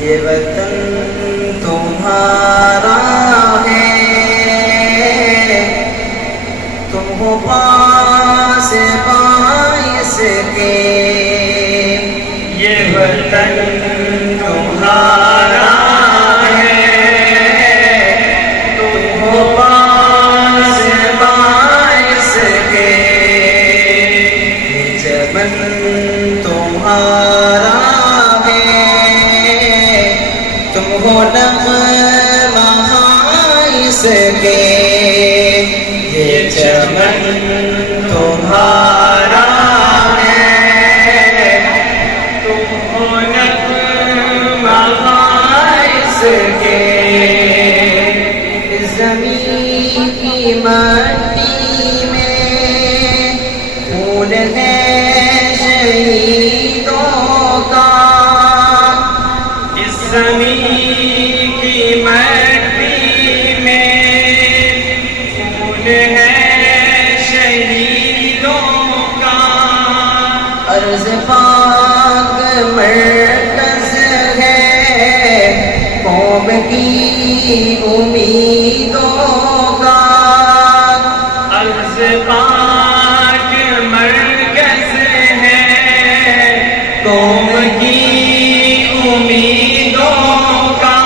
یہ وطن تمہارا ہے، تم ہو پاس باعث کے، یہ وطن تمہارا ہے، تم ہو پاس باعث کے، یہ چمن تمہارا تم ہو نغمہ اس کے، یہ چمن تمہارا ہے، تم ہو نغمہ اس کے، زمین کی مٹی میں پھول ہے شہیدوں کا، زمین کی مٹی میں پھول ہے شہیدوں کا، عرض پاک مرکز ہے قوم کی امیدوں کا، عرض پاک مرکز ہے قوم کی امیدوں کا،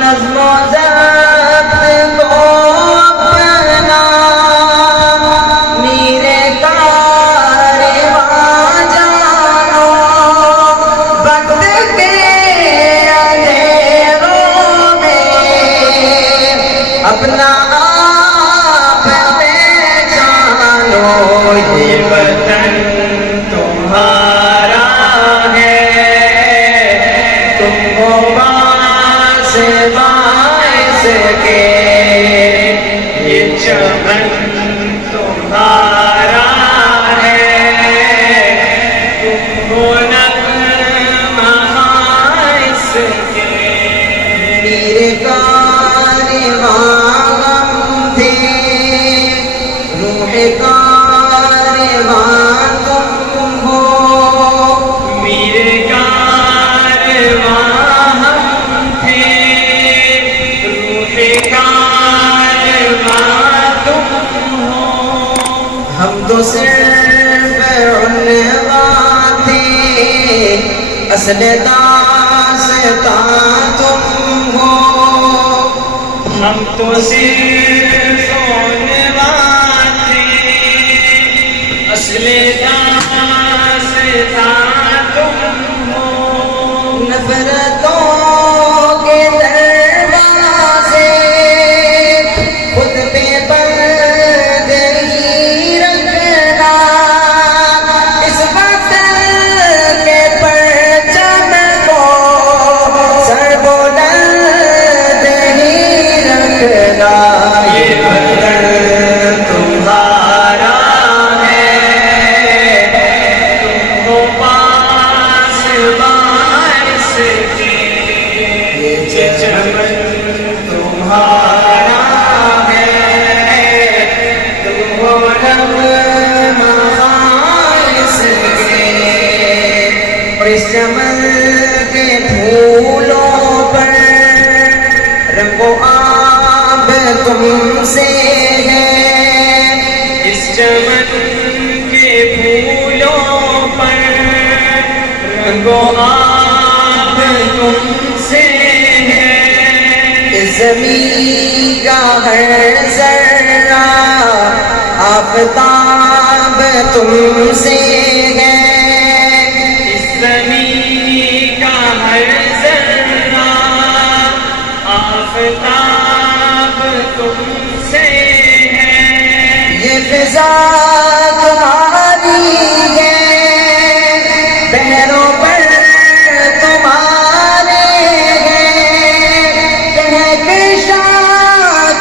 نظم و ضبط کو اپنا میر کارواں جانو، وقت کے اندھیروں میں اپنا آپ پہچانو، یہ وطن تمہارا باعث کے، یہ چمن تمہارا ہے، تم ہو نغمہ اس کے، میرے کارواں غم تھے، روح کارواں تم ہو، میرے ہم تو صرف عنواں تھے، اصل داستان تم ہو، ہم تو صرف عنواں تھے، اصل داستان تم ہو، نفرتوں کے دروازے خود پہ اس چمن کے پھولوں پر رنگ و آب تم سے ہے، اس چمن کے پھولوں پر رنگ و آب تم سے ہے، اس زمین کا ہر ذرہ آفتاب تم سے ہے، زمین کا ہر ذرہ آفتاب تم سے ہے، یہ فضا تمہاری ہے، بحروں پر تمہارے ہیں، کہکشاں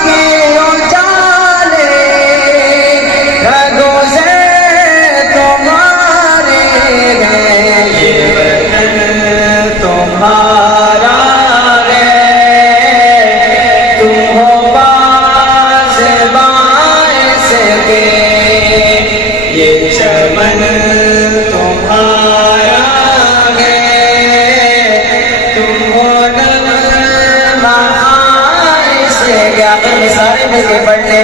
کے اجالے گوزر تمہارے ہیں، یہ وطن تمہارا ہے، تم ہو باعث کے، یہ چمن تمہارا آخر میں سارے مل کے پڑھ لیں